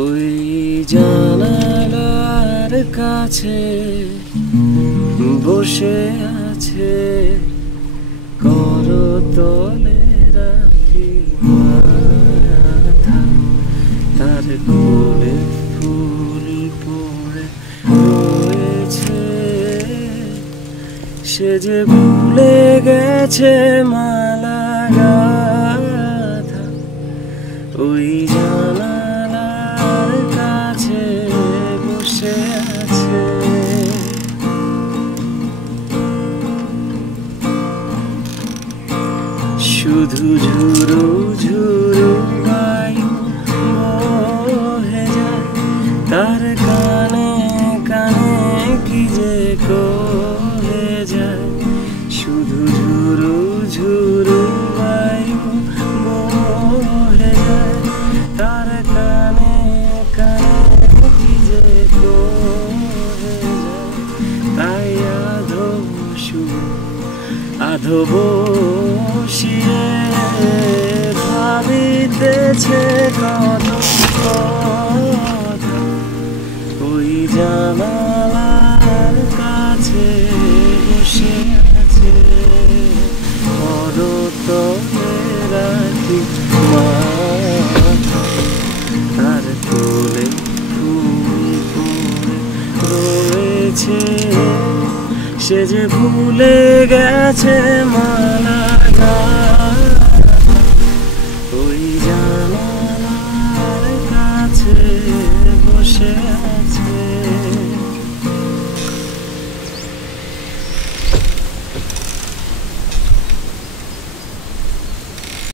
ওই জানালার কাছে বসে আছে করতলে রাখি মাথা, তার কোলে ফুল পড়ে রয়েছে, সে যে ভুলে গেছে মালা গাঁথা। ওই জানালার কাছে বসে আছে। শুধু ঝুরু ঝুরু বায়ু বহে যায়, তার কানে কানে কি যে কহে যায়। শুধু ঝুরু ঝুরু বায়ু বহে যায়, তার কানে কানে কি যে কহে যায়। তাই আধো শুয়ে আধো বসিয়ে ভাবিতেছে কত কথা। ওই জানালার কাছে বসে আছে করতলে রাখি মাথা, তার কোলে ফুল পড়ে রয়েছে, সে যে ভুলে গেছে মা